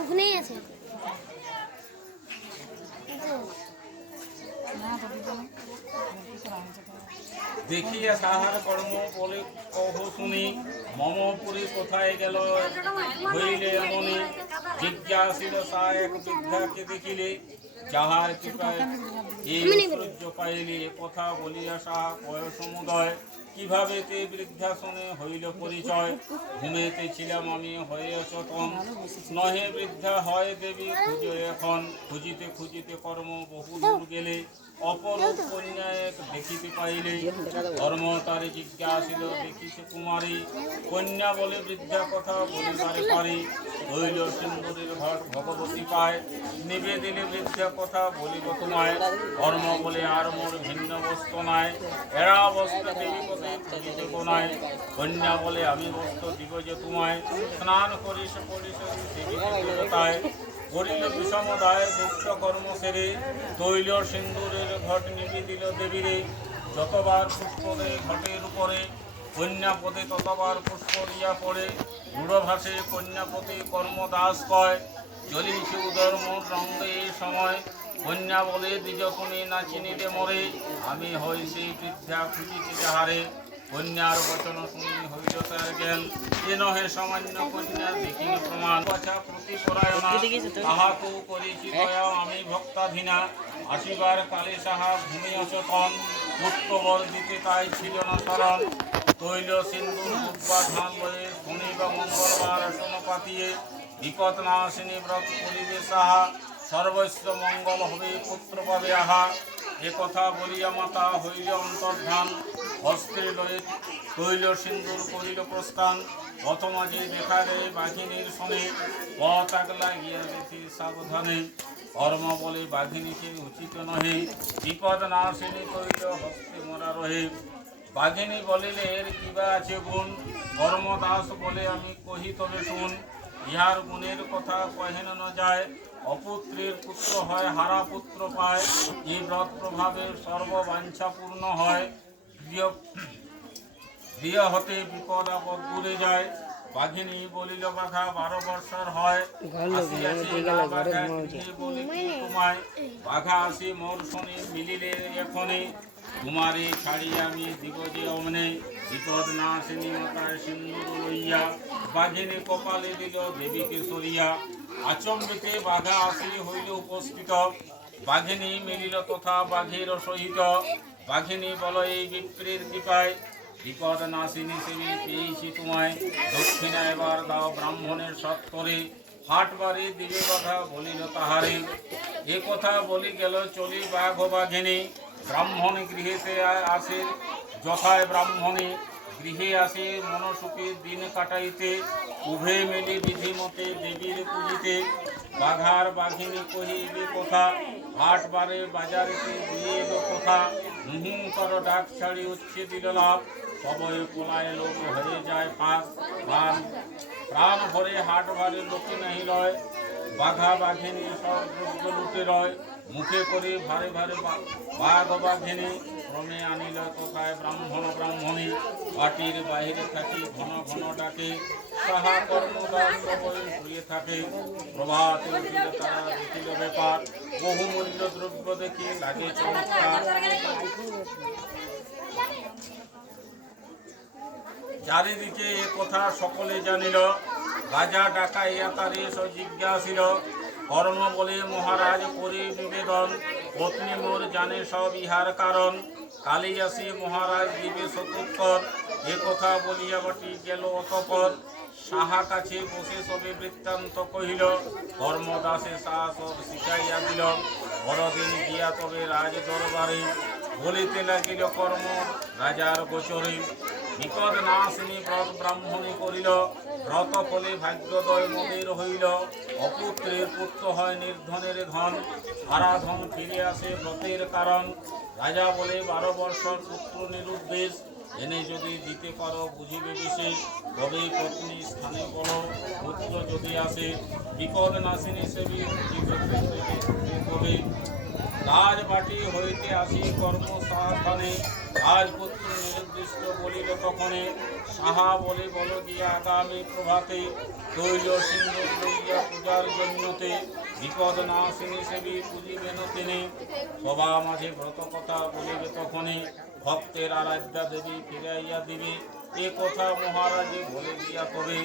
ওখানেই আছে। দেখিয়া তাহার কর্ম বলে কহ শুনি, মম পুরী কোথায় গেল হইলে এমনি। জিজ্ঞাসিল সা এক বৃদ্ধাকে দেখিলে, যাহার কৃপায় এই ঐশ্বর্য পাইলে। কথা বলিয়া সাহা কয় সমুদয়, কিভাবে তে বৃদ্ধাসনে হইল পরিচয়। ঘুমেতে ছিলাম আমি হয়ে সতন, নহে বৃদ্ধা হয় দেবী খুঁজো এখন। খুঁজিতে খুঁজিতে কর্ম বহু দূর গেলে, অপরূপ কন্যা এক দেখিতে পাইলে। ধর্ম তারে জিজ্ঞাসিল দেখিছে কুমারী, কন্যা বলে বৃদ্ধা কথা বলিবারে পারি। হইল সিন্দুরের ঘট ভগবতী পায়, নিবে দিলে বৃদ্ধা কথা বলিব তোমায়। ধর্ম বলে আর মোর ভিন্ন বস্তু নাই, এরা বস্ত্র দেবী পদে খুঁজিতে কোনায়। কন্যা বলে আমি বস্ত্র দিব যে তোমায়, স্নান করিস করিস দেবী দেবতায়। করিল বিষম দায় দুষ্ট কর্ম সেরে, তৈল সিন্দুরের ঘট নিবি দিল দেবীরে। যতবার পুষ্প দেয় ঘটের উপরে, কন্যাপদে ততবার পুষ্প দিয়া পড়ে। দূরভাষে কন্যাপতি কর্মদাস কয়, চলিছে উদর মোর রঙ্গে এই সময়। কন্যা বলে দ্বিজকুনি না চিনিলে মরে, আমি হই সেই বৃদ্ধা খুঁজিছি যাহারে। কন্যার বচন শুনি হইল তার জ্ঞান, এ নহে সামান্য কন্যা দেখিল প্রমাণ। বাছা প্রতিপরায়ণা তাহাকেও করিছি দয়া আমি ভক্তাধীনা। আসিবার কালে সাহা ভূমি অচেতন, পুষ্পবল দিতে তাই ছিল না শরণ। তৈল সিন্ধুর বুধবার ধান লয়ে শনিবার মঙ্গলবার আসন পাতিয়ে। বিপদ না আসেনি ব্রত করিবে সাহা, সর্বস্ব মঙ্গল হবে পুত্র পাবে আহা। এ কথা বলিয়া মাতা হইল অন্তর্ধান, হস্তে লয়ে তৈল সিন্দুর করিল প্রস্থান। পথ মাঝে দেখা দেয় বাঘিনীর শোনে, পথ আগলা গিয়া দেখি সাবধানে। কর্ম বলে বাঘিনীকে উচিত নহে, বিপদ না আসেনি তৈল হস্তে মরা রহে। বাঘিনী বলিলে এর কিবা আছে গুণ, কর্মদাস বলে আমি কহি তবে শুন। ইহার গুণের কথা কহেন ন যায়, অপুত্রের পুত্র হয় হারা পুত্র পায়। এই ব্রত প্রভাবে সর্ববাঞ্ছা পূর্ণ হয়, প্রিয় হতে বিপদ আপদ দূরে যায়। বাঘিনী বলিল বাঘা 12 বর্ষর হয়, আসিয়াছে না বাঘা গৃহে বলি কি তোমায়। বাঘা আসি মোর শনি মিলিলে এখনে, তোমারে ছাড়ি আমি দিব যে অমনে। বিপদ না আসেনি মাতায় সিন্দুর লইয়া, বাঘিনী কপালে দিল দেবীকে সরিয়া। আচম্বিতে বাঘা আসি হইল উপস্থিত, বাঘিনী মিলিল তথা বাঘের সহিত। বাঘিনী বল এই বিপ্রের কৃপায়, বিপদ নাশিনী সেবী পেয়েছি তোমায়। দক্ষিণা এবার দাও ব্রাহ্মণের সত্তরে, হাট বাড়ি দিবে বাঘা বলিল তাহারে। এ কথা বলি গেল চলি বাঘ ও বাঘিনী, ব্রাহ্মণ গৃহেতে আসে যথায় ব্রাহ্মণী। গৃহে আসে মনসুখে দিন কাটাইতে, উভে মিলি বিধিমতে দেবীর পুজিতে। বাঘার বাঘিনী কহিবে কথা, হাট বারে বাজারেতে দিয়ে এলো কথা। হুহুঙ্কর ডাক ছাড়ি উচ্ছে দিল লাভ, সবই পোলায় লোক হয়ে যায় পাক। প্রাণ ভরে হাট বারে লোকে নাহি রয়, বাঘা বাঘিনী সব দ্রব্য লুটে রয়। মুখে করে ভারে ভারে বাঘ বাঘিনী, ক্রমে আনিল কোথায় ব্রাহ্মণ ব্রাহ্মণী। বাটির বাহিরে থাকি ঘন ঘন ডাকে, সাহা কর্মদাস সবই শুয়ে থাকে। প্রভাতে উঠিল তারা দেখিল ব্যাপার, বহুমূল্য দ্রব্য দেখে লাগে চমৎকার। চারিদিকে এ কথা সকলে জানিল, রাজা ডাকাইয়া তারে জিজ্ঞাসিল। কর্ম বলে মহারাজ করি বিবেদন, পত্নী মোর জানে সব ইহার কারণ। কালী আসি মহারাজ দিবে সতুত্তর, এ কথা বলিয়া বটি গেল অতপর। সাহা কাছে বসে সবে বৃত্তান্ত কহিল, কর্মদাসে সাহা সব শিখাইয়া দিল। বড়দিন গিয়া তবে রাজ দরবারে, বলিতে লাগিল কর্ম রাজার গোচরে। বিপদ না আসেনি ব্রত ব্রাহ্মণী করিল, ব্রত ফলে ভাগ্যোদয় মোদের হইল। অপুত্রের পুত্র হয় নির্ধনের ধন, সারা ধন ফিরে আসে ব্রতের কারণ। রাজা বলে 12 বর্ষর পুত্র নিরুদ্দেশ, এনে যদি দিতে পারো বুঝিবে বিশেষ। তবেই পত্নী স্থানে বলো পুত্র যদি আসে, বিপদ নাশিনী সেবী তবে। রাজবাটি হইতে আসি কর্ম সাহানে, রাজপুত্র নির্দিষ্ট বলিল তখনে। সাহা বলে বল গিয়া আগামী প্রভাতে, তৈল সিন্ধুর লইয়া পূজা পূজার জন্যতে বিপদ নাশিনী সেবী পুজিবেন তিনি। সভা মাঝে ব্রত কথা বলিবে তখনই ভক্তের আরাধ্যা দেবী ফিরাইয়া দিবে। এ কথা মহারাজে বলে দিয়া তবে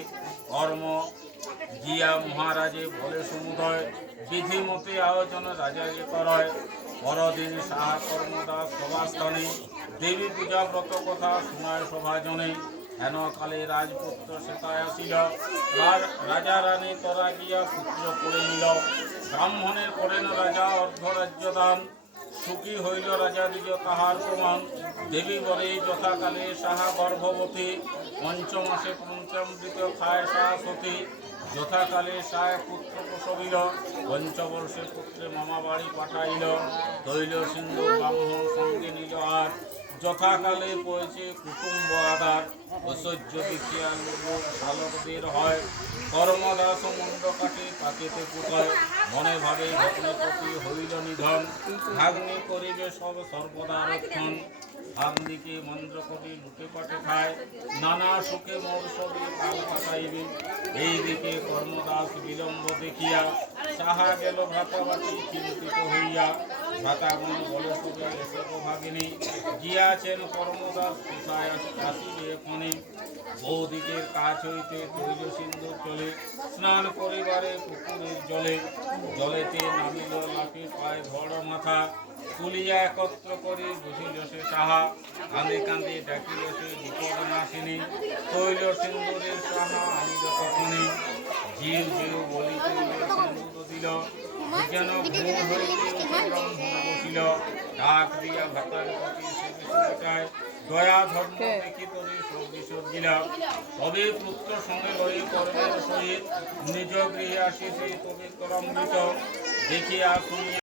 কর্ম গিয়া মহারাজে বলে সমুদয় বিধি মতে আয়োজন রাজাকে করায়। পরদিন সাহা কর্মদাস সভাস্থানে দেবী পূজা ব্রত কথা শোনায় সভাজনে। হেন কালে রাজপুত্র সেতায় আসিল, রাজা রানী তরা গিয়া পুত্র করে নিল। ব্রাহ্মণের করেন রাজা অর্ধরাজ্য দান, সুখী হইল রাজা দ্বিজ তাহার প্রমাণ। দেবী বলে যথাকালে সাহা গর্ভবতী, পঞ্চমাসে পঞ্চামৃত খায় সাহা সতী। যথাকালে সায় পুত্র প্রসবিল, পঞ্চবর্ষে পুত্রে মামা বাড়ি পাঠাইল। তৈল সিন্ধু ব্রাহ্মণ সঙ্গে নিল আর, যথাকালে পয়েছে কুটুম্ব আদার। ঐশ্বর্য দেখিয়া লোক শালকদের হয়, কর্মদাস মুন্ড কাটে পাকেতে পুতয়। মনে ভাবে ভগ্নপতি হইল নিধন, ভাগ্নি করিবে সব সর্বদা রক্ষণ। ভাগ্নিকে মন্ত্র করি লুটে পাটে খায়, নানা সুখে মোর সবই কাল কাটাইবে। এইদিকে কর্মদাস বিলম্ব দেখিয়া সাহা গেল ভ্রাতাবাটি চিন্তিত হইয়া। ভ্রাতাগণ বলে সবে এসে ভাগিনী, গিয়াছেন কর্মদাস কোথায় আসিবে এখনে। বৌদিকের কাছ হইতে তৈল সিন্ধু চলে, স্নান করিবারে পুকুরের জলে। জলেতে নামিল লাফি পায় বড় মাথা, তুলিয়া একত্র করে বুঝিল সে সাহা। কাঁদে কাঁদে ডাকিল সে বিপদ নাশিনী, তৈল সিন্দুরের সাহা আনিল তখনই। জিউ জিউ বলি তৈল সিন্দুর দিল, যেন ঘুম হইতে ব্রাহ্মণ বসিল। ডাক দিয়া ভাতার প্রতি সে বিষয়টায়, দয়া ধর্ম দেখি তবে সব বিসর্জিল। তবে পুত্র সঙ্গে লয়ে কর্মের সহিত নিজ গৃহে আসিছে তবে তরামৃত। দেখিয়া শুনিয়া